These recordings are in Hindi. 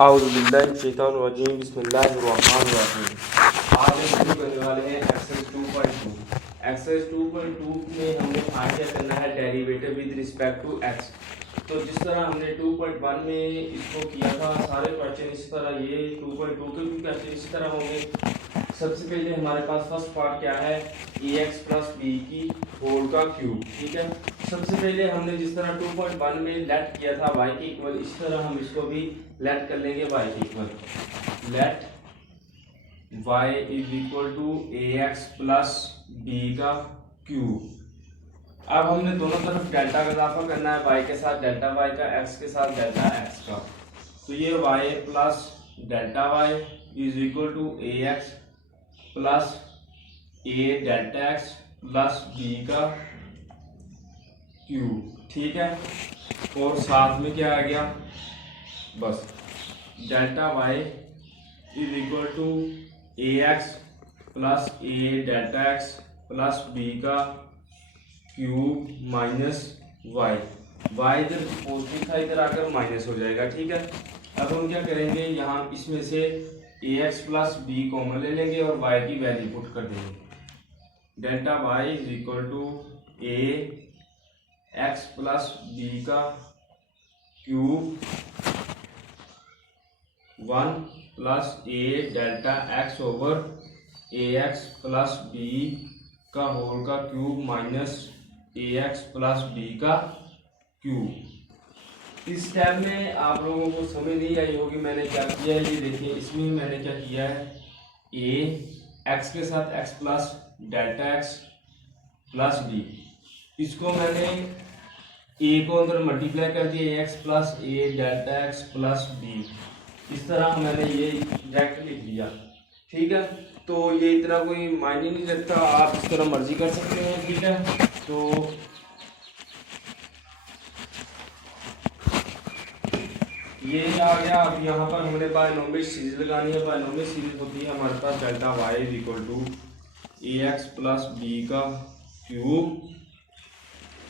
औज़ुबिल्लाहिमिनश्शैतानिर्रजीम बिस्मिल्लाहिर्रहमानिर्रहीम। आज हम शुरू करने वाले हैं एक्सरसाइज 2.2। एक्सरसाइज 2.2 में हमने फाइंड क्या करना है derivative with respect to X. तो जिस तरह हमने 2.1 में इसको किया था, सारे क्वेश्चन इसी तरह ये 2.2 के भी क्वेश्चन इसी तरह होंगे। सबसे पहले हमारे पास फर्स्ट पार्ट क्या है, ए एक्स प्लस बी की होल का क्यूब। ठीक है, सबसे पहले हमने जिस तरह 2.1 में लेट किया था y के इक्वल, इस तरह हम इसको भी लेट कर लेंगे y के इक्वल। Let y is equal to A x plus B का क्यूब। अब हमने दोनों तरफ डेल्टा का इजाफा करना है, y के साथ डेल्टा y का, x के साथ डेल्टा x का। तो ये y plus delta y is equal to A x plus A delta X plus B का क्यूब। ठीक है, और साथ में क्या आ गया, बस delta Y is equal to A x plus A delta X plus B का क्यूब माइनस वाई। वाई इधर पॉजिटिव था, इधर आकर माइनस हो जाएगा। ठीक है, अब हम क्या करेंगे, यहाँ इसमें से A x plus B common ले लेंगे और वाई की वैल्यू पुट कर देंगे। Delta Y is equal to A x plus B का cube 1 plus A delta X over A x plus B का होल का cube minus A x plus B का क्यूब। इस स्टेप में आप लोगों को समझ नहीं आई होगी मैंने क्या किया है। ये देखिए, इसमें मैंने क्या किया है, ए एक्स के साथ X plus delta X plus B, इसको मैंने ए को अंदर मल्टीप्लाई कर दिया, X plus A delta X plus B. इस तरह मैंने ये डायरेक्ट लिख दिया। ठीक है, तो ये इतना कोई मायने नहीं रखता, आप इस तरह मर्जी कर सकते हैं। ठीक है, तो ये आ गया। अब यहाँ पर हमने बायनोमियल सीरीज लगानी है। बायनोमियल सीरीज होती है हमारे पास delta Y is equal to A x plus B का क्यूब।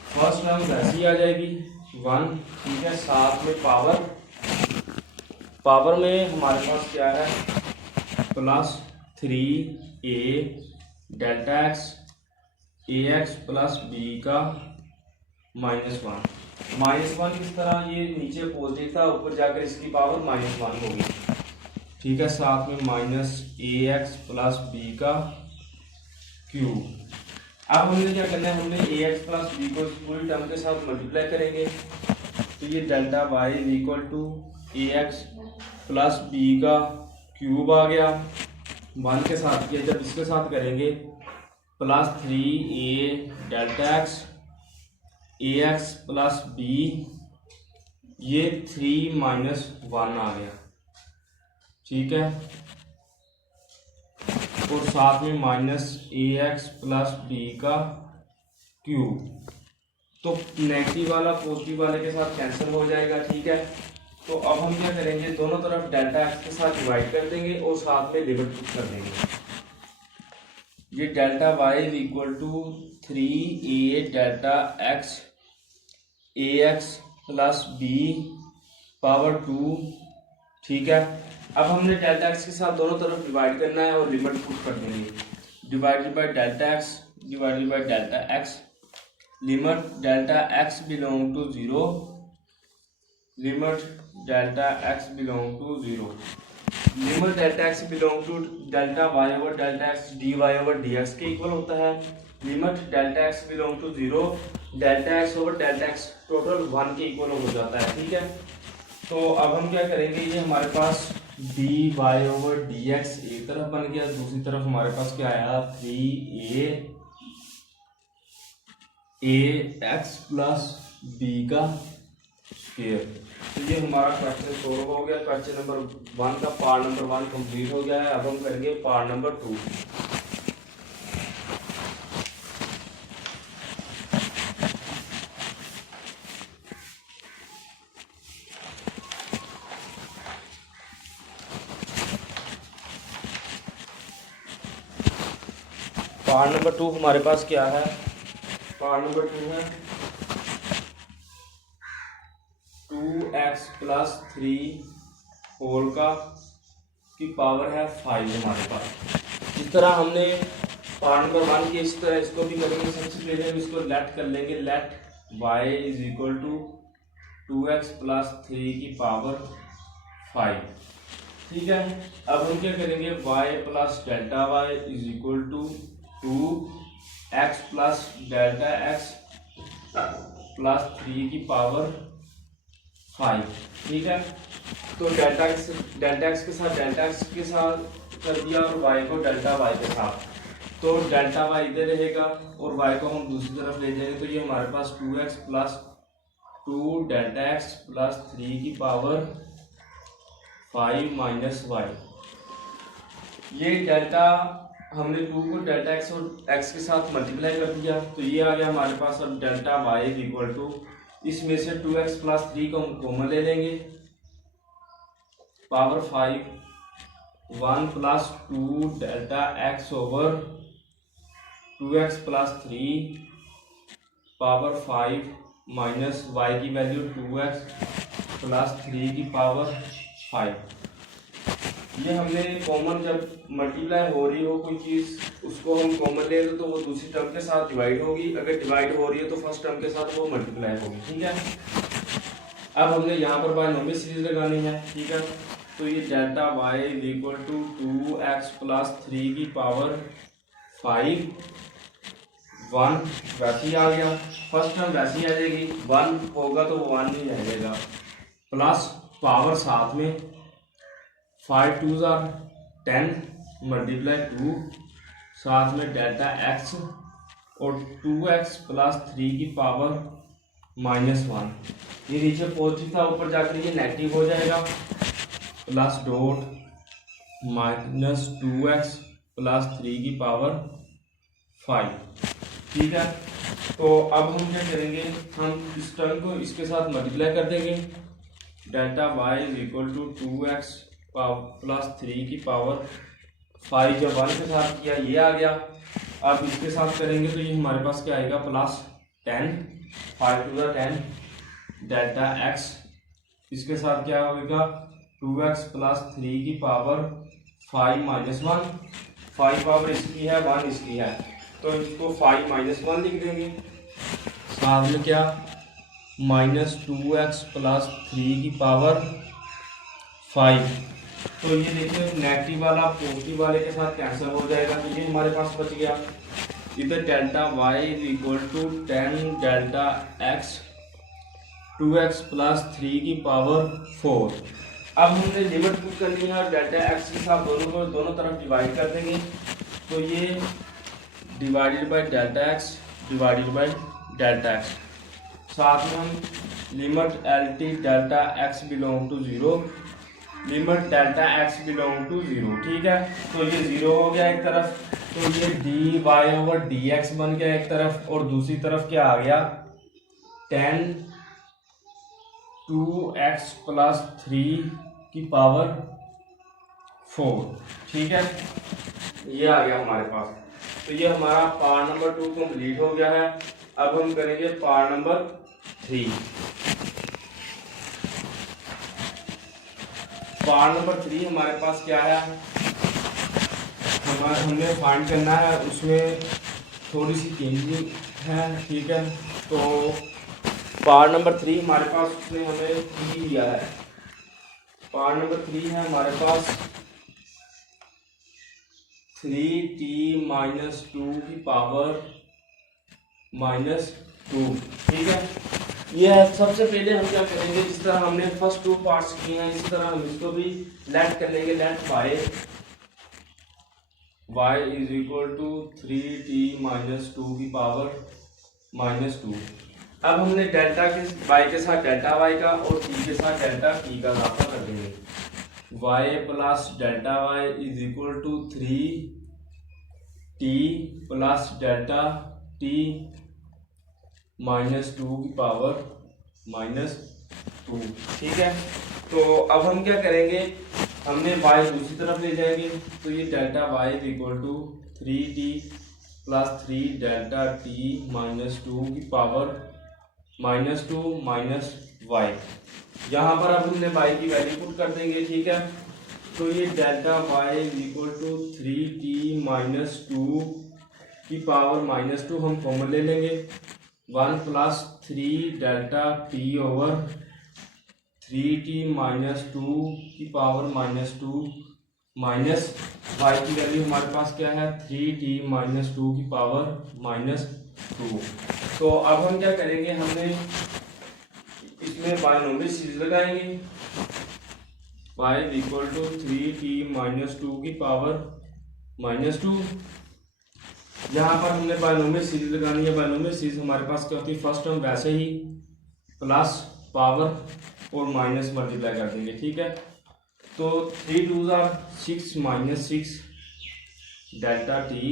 फर्स्ट टर्म वैसी आ जाएगी 1। ठीक है, साथ में पावर में हमारे पास क्या है, plus 3 A delta x A x plus B का -1। -1 किस तरह, ये नीचे पॉजिटिव था, ऊपर जाकर इसकी पावर -1 होगी। ठीक है, साथ में minus A x plus B का क्यूब। अब हमने क्या करना है, हमने ए एक्स प्लस बी को पूरी टर्म के साथ मल्टीप्लाई करेंगे। तो ये delta Y is equal to A x plus B का क्यूब आ गया। 1 के साथ किया, जब इसके साथ करेंगे plus 3 A delta x A x plus B, ये 3 - 1 आ गया। ठीक है, और साथ में minus A x plus B का क्यूब। तो नेगेटिव वाला पॉजिटिव वाले के साथ कैंसिल हो जाएगा। ठीक है, तो अब हम क्या करेंगे, दोनों तरफ डेल्टा एक्स के साथ डिवाइड कर देंगे और साथ में लिमिट पुट कर देंगे। ये delta Y is equal to 3 A delta x A x plus B power 2। ठीक है, अब हमने डेल्टा एक्स के साथ दोनों तरफ डिवाइड करना है और लिमिट पुट कर देंगे। Divided by delta x divided by delta x, limit delta x belong to 0, limit delta x belong to 0, limit delta x belong to delta Y over delta X D Y over D X के इक्वल होता है। Limit delta x belong to 0, delta X over delta X total 1 के इक्वल हो जाता है। ठीक है, तो अब हम क्या करेंगे, ये हमारे पास D Y over D X एक तरफ बन गया, दूसरी तरफ हमारे पास क्या आया, 3 ए एक्स प्लस बी का स्क्वायर। तो ये हमारा क्वेश्चन सोल्व हो गया। क्वेश्चन नंबर 1 का पार्ट नंबर 1 कंप्लीट हो गया है। अब हम करेंगे पार्ट नंबर 2। पार्ट नंबर 2 हमारे पास क्या है, पार्ट नंबर 2 है 2x + 3 होल का की पावर है 5 हमारे पास। इस तरह हमने पार्ट नंबर 1 की इस तरह इसको भी करेंगे। सबसे पहले हम इसको लेट कर लेंगे, let y is equal to 2x plus 3 की पावर 5। ठीक है, अब हम क्या करेंगे, y plus delta y is equal to 2x plus delta x plus 3 की पावर 5। ठीक है, तो डेल्टा एक्स के साथ कर दिया और y को डेल्टा y के साथ, तो डेल्टा y इधर रहेगा और y को हम दूसरी तरफ ले जाएंगे, तो ये हमारे पास 2x plus 2 delta x plus 3 की पावर 5 माइनस y। ये डेल्टा हमने 2 को डेल्टा x और x के साथ मल्टीप्लाई कर दिया, तो ये आ गया हमारे पास। अब delta y is equal to, इसमें से 2x प्लस 3 को हम कॉमन ले लेंगे, power 5 1 plus 2 delta x over 2x plus 3 power 5 minus y की वैल्यू 2x प्लस 3 की पावर 5। ये हमने कॉमन जब मल्टीप्लाई हो रही हो कोई चीज़, उसको हम कॉमन ले तो वो दूसरी टर्म के साथ डिवाइड होगी, अगर डिवाइड हो रही है तो फर्स्ट टर्म के साथ वो मल्टीप्लाई होगी। ठीक है, अब हमने यहाँ पर बायनोमियल सीरीज लगानी है। ठीक है, तो ये delta y is equal to 2x plus 3 की पावर 5 1 वैसे ही आ गया, फर्स्ट टर्म वैसे ही आ जाएगी, 1 होगा तो वो 1 ही रहेगा, प्लस पावर साथ में 5 2 are 10 मल्टीप्लाई 2 साथ में डेल्टा x और 2x प्लस 3 की पावर -1। ये नीचे पॉजिटिव था, ऊपर जाकर ये नेगेटिव हो जाएगा, plus dot minus 2x plus 3 की पावर 5। ठीक है, तो अब हम क्या करेंगे, हम इस टर्म को इसके साथ मल्टीप्लाई कर देंगे, delta y is equal to 2x plus 3 की पावर 5 जब 1 के साथ किया ये आ गया। अब इसके साथ करेंगे तो ये हमारे पास क्या आएगा, प्लस 10 5 2 10 डेल्टा x, इसके साथ क्या होगा 2x प्लस 3 की पावर 5 माइनस 1, 5 पावर इसकी है 1 इसकी है, तो इसको 5 माइनस 1 लिख देंगे, साथ में क्या माइनस 2x प्लस 3 की पावर 5। तो ये देखिए नेगेटिव वाला पॉजिटिव वाले के साथ कैंसिल हो जाएगा, तो ये हमारे पास बच गया। इधर delta y is equal to 10 delta x 2x plus 3 की पावर 4। अब हमने लिमिट पुट करनी है और डेल्टा x के साथ दोनों को दोनों तरफ डिवाइड कर देंगे, तो ये divided by delta x divided by delta x, साथ में हम limit LT delta x belong to 0 limit delta x belong to 0। ठीक है, तो ये 0 हो गया एक तरफ, तो ये dy ओवर dx बन गया एक तरफ, और दूसरी तरफ क्या आ गया 10 2x प्लस 3 की पावर 4। ठीक है, ये आ गया हमारे पास, तो ये हमारा पार्ट नंबर 2 कंप्लीट हो गया है। अब हम करेंगे पार्ट नंबर 3। पार्ट नंबर 3 हमारे पास क्या है, हमने फाइंड करना है, उसमें थोड़ी सी चेंजिंग है। ठीक है, तो पार्ट नंबर 3 हमारे पास, उसमें हमें 3 दिया है, पार्ट नंबर 3 है हमारे पास 3t माइनस 2 की पावर -2। ठीक है, ये है। सबसे पहले हम क्या करेंगे, इस तरह हमने फर्स्ट 2 पार्ट्स किए हैं, इसी तरह हम इसको भी लेट कर लेंगे, let y is equal to 3t minus 2 की पावर -2। अब हमने डेल्टा के y के साथ डेल्टा y का और t के साथ डेल्टा t का इजाफा कर देंगे, y plus delta y is equal to 3t plus delta t -2 की पावर -2। ठीक है, तो अब हम क्या करेंगे, हमने y दूसरी तरफ ले जाएंगे, तो ये delta y is equal to 3t plus 3 delta t -2 की पावर -2 माइनस वाई। यहाँ पर अब हमने वाई की वैल्यू पुट कर देंगे, ठीक है। तो ये delta Y equal to 3t minus 2 की पावर -2 हम कॉमन ले लेंगे, 1 plus 3 delta T over 3t minus 2 की पावर -2 माइनस वाई की वैल्यू हमारे पास क्या है, 3t माइनस 2 की पावर -2। तो अब हम क्या करेंगे, हमने इसमें बायनोमियल सीरीज लगाएंगे, y equal to 3t minus 2 की पावर -2। यहाँ पर हमने बायनोमियल सीरीज लगानी है। बायनोमियल सीरीज हमारे पास क्या होती है, फर्स्ट टर्म वैसे ही प्लस पावर और माइनस मल्टीप्लाई कर देंगे, ठीक है। तो 3 2 are 6 minus 6 delta T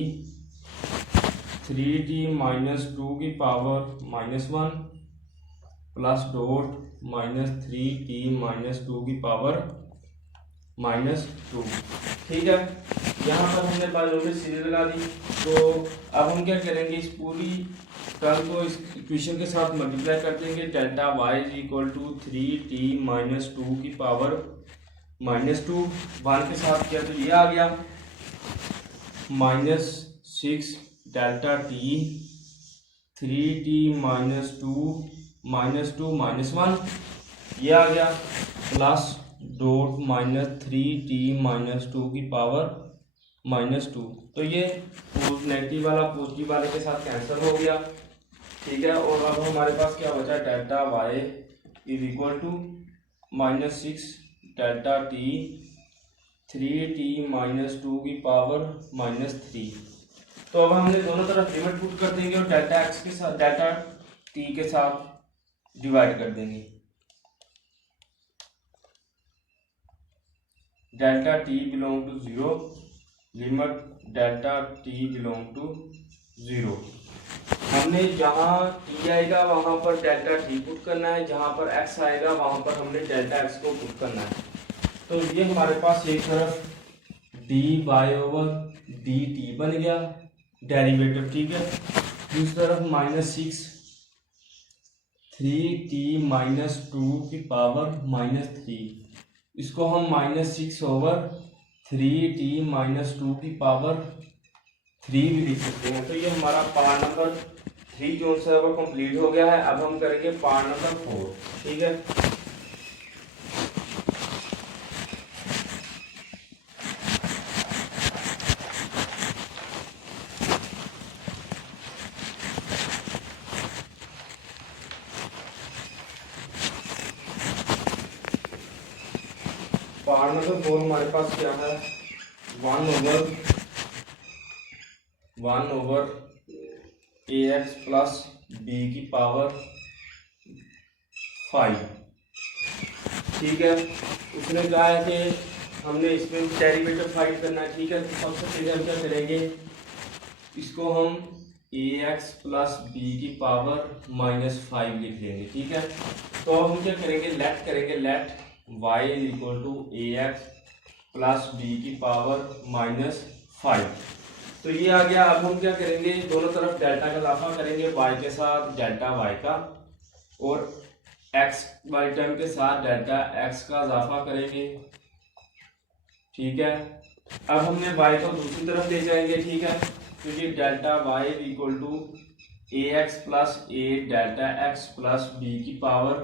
3t minus 2 की power -1 plus dot -3t minus 2 की पावर -2, ठीक है। यहाँ पर हमने बायनोमियल सीरीज लगा दी। तो अब हम क्या करेंगे, इस पूरी टर्म को इस इक्वेशन के साथ मल्टीप्लाई कर देंगे। Delta Y equal to 3t minus 2 की पावर -2 1 के साथ किया तो ये आ गया, -6 डेल्टा टी 3t माइनस 2 -1 ये आ गया, प्लस डॉट -3t माइनस 2 की पावर -2। तो ये नेगेटिव वाला पॉजिटिव वाले के साथ कैंसिल हो गया, ठीक है। और अब हमारे पास क्या बचा, delta Y is equal to -6 delta T 3t minus 2 की पावर -3। तो अब हमने दोनों तरफ लिमिट पुट कर देंगे और डेल्टा एक्स के साथ डेल्टा टी के साथ डिवाइड कर देंगे। Delta T belong to 0, limit delta T belong to 0। हमने जहाँ टी आएगा वहाँ पर डेल्टा टी पुट करना है, जहाँ पर एक्स आएगा वहाँ पर हमने डेल्टा एक्स को पुट करना है। तो ये हमारे पास एक तरफ D Y over D T बन गया डेरिवेटिव, ठीक है। दूसरी तरफ -6 3t माइनस 2 की पावर -3, इसको हम -6 ओवर 3t माइनस 2 की पावर 3 भी लिख सकते हैं। तो ये हमारा पार्ट नंबर 3 जो है वो कंप्लीट हो गया है। अब हम करेंगे पार्ट नंबर 4, ठीक है। पार्ट नंबर 4 हमारे पास क्या है, 1 ओवर ax प्लस b की पावर 5, ठीक है। उसने कहा है कि हमने इसमें डेरिवेटिव फाइंड करना है, ठीक है। तो सबसे पहले हम क्या करेंगे, इसको हम ax प्लस b की पावर -5 लिख लेंगे, ठीक है। तो हम क्या करेंगे, लेट करेंगे, let y equal to ax plus b की पावर -5। तो ये आ गया। अब हम क्या करेंगे, दोनों तरफ डेल्टा का इजाफा करेंगे, y के साथ डेल्टा y का और x वाई टर्म के साथ डेल्टा x का इजाफा करेंगे, ठीक है। अब हमने y को दूसरी तरफ ले जाएंगे, ठीक है। तो ये delta y equal to ax plus a delta x plus b की पावर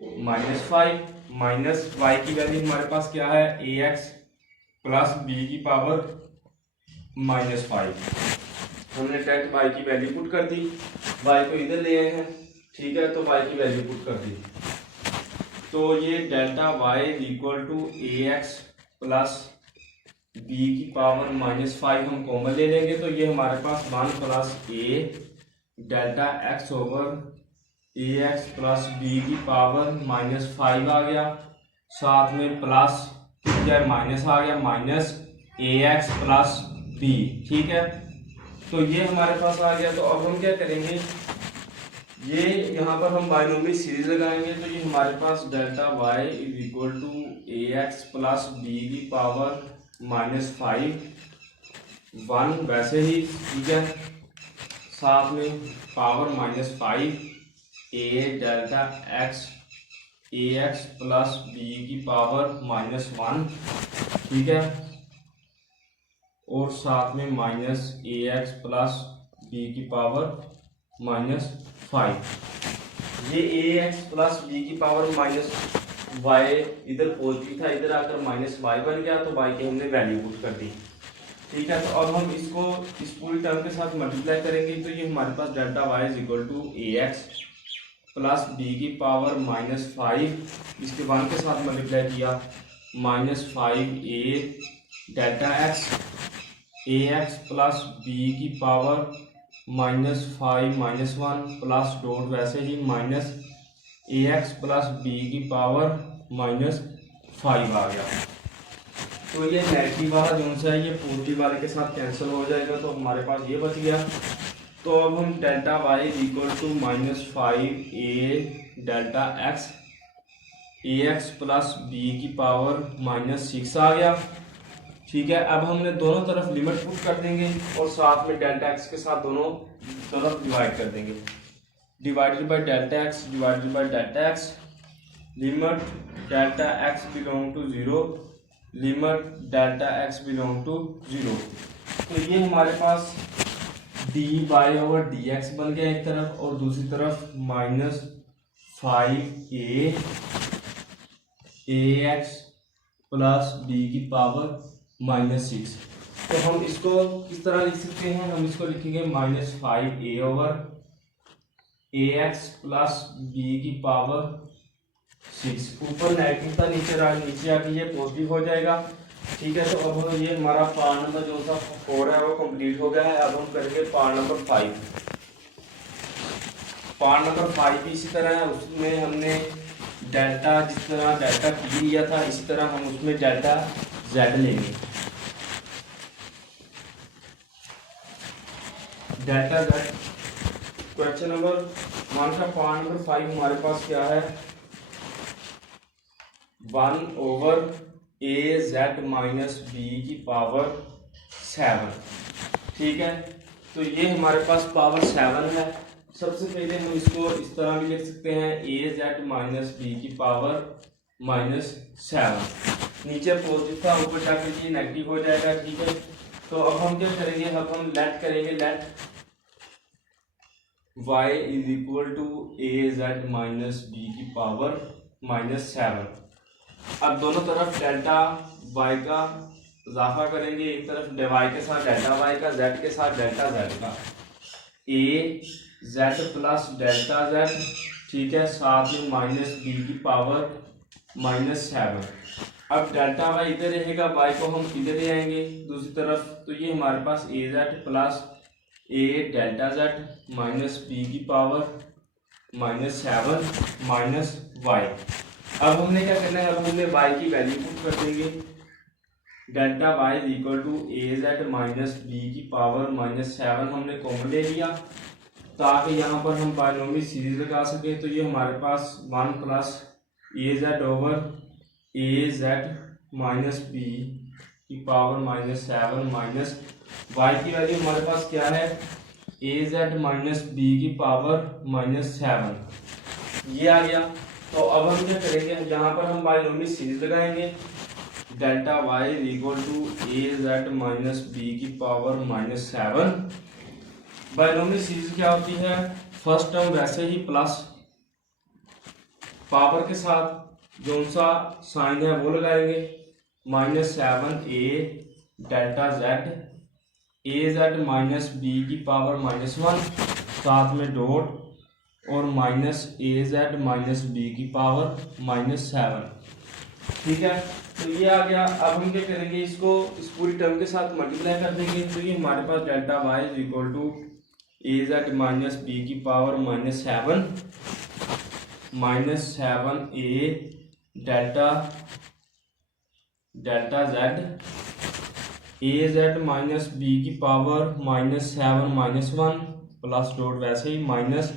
-5 माइनस y की वैल्यू हमारे पास क्या है, ax प्लस b की पावर -5। हमने टेंथ y की वैल्यू पुट कर दी, y को इधर ले आए हैं, ठीक है। तो y की वैल्यू पुट कर दी। तो ये delta y equal to ax plus b की पावर -5 हम कॉमन ले लेंगे। तो ये हमारे पास 1 plus a delta x over ax plus b की पावर -5 आ गया, साथ में प्लस माइनस आ गया -ax प्लस b, ठीक है। तो ये हमारे पास आ गया। तो अब हम क्या करेंगे, ये यहाँ पर हम बायनोमियल सीरीज लगाएंगे। तो ये हमारे पास delta y is equal to ax plus b की पावर -5 1 वैसे ही, ठीक है, साथ में पावर -5 ए डेल्टा एक्स ए एक्स प्लस बी की पावर -1, ठीक है, और साथ में minus A x plus B की पावर -5। ये ए एक्स प्लस बी की पावर -y इधर पॉजिटिव था, इधर आकर -y बन गया, तो y की हमने वैल्यू पुट कर दी, ठीक है। तो अब हम इसको इस पूरी टर्म के साथ मल्टीप्लाई करेंगे, तो ये हमारे पास delta y is equal to A x plus B की पावर -5, इसके 1 के साथ मल्टीप्लाई किया, -5 ए डेल्टा एक्स ए एक्स प्लस बी की पावर -5 -1 प्लस डॉट वैसे ही minus A x plus B की पावर -5 आ गया। तो ये नेगेटिव वाला जो सा है ये पॉजिटिव वाले के साथ कैंसिल हो जाएगा, तो हमारे पास ये बच गया। तो अब हम delta Y equal to -5 A delta x A x plus B की पावर -6 आ गया, ठीक है। अब हमने दोनों तरफ लिमिट पुट कर देंगे और साथ में डेल्टा एक्स के साथ दोनों तरफ डिवाइड कर देंगे, divided by delta x divided by delta x, limit delta x belong to 0, limit delta x belong to 0। तो ये हमारे पास dy ओवर डी एक्स बन गया एक तरफ, और दूसरी तरफ -5 ए एक्स प्लस बी की पावर -6। तो हम इसको किस तरह लिख सकते हैं, हम इसको लिखेंगे -5 ए over A x plus B की पावर 6। ऊपर नेगेटिव था, नीचे आके ये पॉजिटिव हो जाएगा, ठीक है। तो अब ये हमारा पार्ट नंबर जो सा 4 है वो कंप्लीट हो गया है। अब हम करेंगे पार्ट नंबर 5। पार्ट नंबर 5 भी इसी तरह है, उसमें हमने डेल्टा जिस तरह डेल्टा टी लिया था, इसी तरह हम उसमें डेल्टा जेड लेंगे। डेल्टा जेड क्वेश्चन नंबर 1 का पार्ट नंबर 5 हमारे पास क्या है, 1 ओवर ए जेड माइनस बी की पावर 7, ठीक है। तो ये हमारे पास पावर 7 है। सबसे पहले हम इसको इस तरह भी लिख सकते हैं, ए जेड माइनस बी की पावर -7। नीचे पॉजिटिव था, ऊपर जाकर ये नेगेटिव हो जाएगा, ठीक है। तो अब हम क्या करेंगे, अब हम लेट करेंगे, let y is equal to A Z minus B की पावर -7। अब दोनों तरफ डेल्टा y का इजाफा करेंगे, एक तरफ y के साथ डेल्टा y का, z के साथ डेल्टा z का, ए जेड प्लस डेल्टा z, ठीक है, साथ में -b की पावर -7। अब डेल्टा y इधर रहेगा, y को हम इधर ले आएंगे दूसरी तरफ, तो ये हमारे पास ए Z plus A delta z minus B की पावर -7 -y। अब हमने क्या करना है, अब हमने y की वैल्यू पुट कर देंगे, delta y is equal to A Z minus B की पावर -7 हमने कॉमन ले लिया, ताकि यहाँ पर हम बायनोमियल सीरीज लगा सके। तो ये हमारे पास 1 प्लस ए जेड ओवर ए जेड माइनस बी की पावर -7 माइनस y की वैल्यू हमारे पास क्या है, ए जेड माइनस बी की पावर -7, ये आ गया। तो अब हम क्या करेंगे, यहाँ पर हम बायनोमियल सीरीज लगाएंगे, delta y is equal to A Z minus B की पावर -7। बायनोमियल सीरीज क्या होती है, फर्स्ट टर्म वैसे ही प्लस पावर के साथ जो सा साइन है वो लगाएंगे, -7 ए delta Z A Z minus B की पावर -1, साथ में डॉट और minus A Z minus B की पावर -7, ठीक है। तो ये आ गया। अब हम क्या करेंगे, इसको इस पूरी टर्म के साथ मल्टीप्लाई कर देंगे, तो ये हमारे पास delta Y is equal to A Z minus B की power -7 A delta Z A Z minus B की पावर -7 -1 प्लस डॉट वैसे ही minus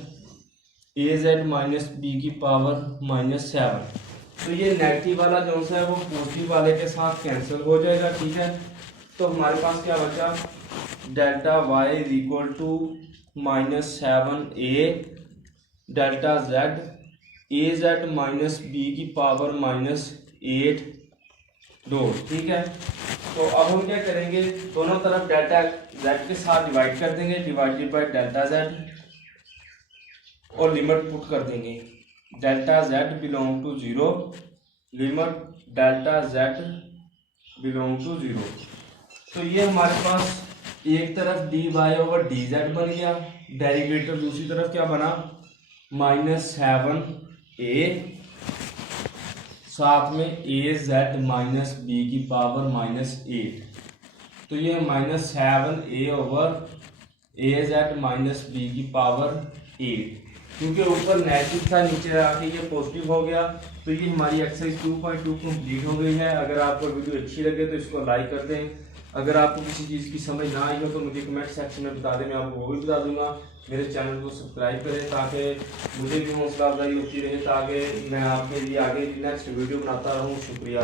A Z minus B की पावर -7। तो ये नेगेटिव वाला जो सा है वो पॉजिटिव वाले के साथ कैंसिल हो जाएगा, ठीक है। तो हमारे पास क्या बचा, delta y is equal to -7 A delta Z A Z minus B की पावर माइनस 8 डॉट, ठीक है। तो अब हम क्या करेंगे, दोनों तरफ डेल्टा जेड के साथ डिवाइड कर देंगे, डिवाइडेड बाय डेल्टा जेड, और लिमिट पुट कर देंगे delta z belong to 0, limit delta z belong to 0। तो ये हमारे पास एक तरफ D Y over d z बन गया, डेरिवेटिव दूसरी तरफ क्या बना -7a, साथ में ए जेड माइनस बी की पावर -8। तो ये -7a ओवर ए जेड माइनस बी की पावर 8, क्योंकि ऊपर नेगेटिव था नीचे आके ये पॉजिटिव हो गया। तो ये हमारी एक्सरसाइज 2.2 कंप्लीट हो गई है। अगर आपको वीडियो अच्छी लगे तो इसको लाइक कर दें। अगर आपको किसी चीज़ की समझ ना आई हो तो मुझे कमेंट सेक्शन में बता दें, मैं आपको वो भी बता दूंगा। मेरे चैनल को सब्सक्राइब करें ताकि मुझे भी हौसला अफजाई होती रहे, ताकि मैं आपके लिए आगे नेक्स्ट वीडियो बनाता रहूँ। शुक्रिया।